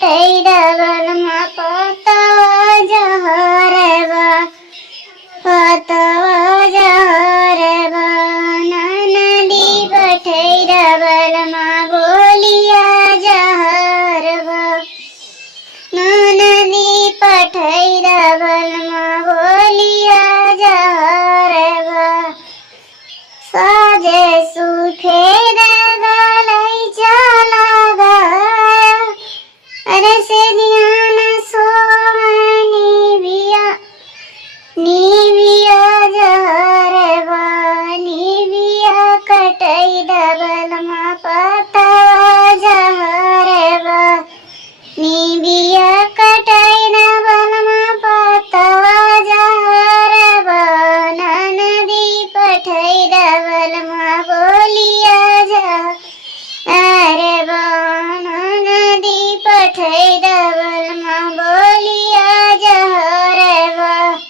पटई double मा पतवा जहरवा पतवा जहरवा नदी पटई डबल मा बोलिया जहरवा नदी पटई डबल मा बोलिया जहरवा साजे सुखे दगलई चला गया अरे से ध्यान सोमनी निबिया जहरवा निबिया कटई डबल मा पतवा जहरवा निबिया कटई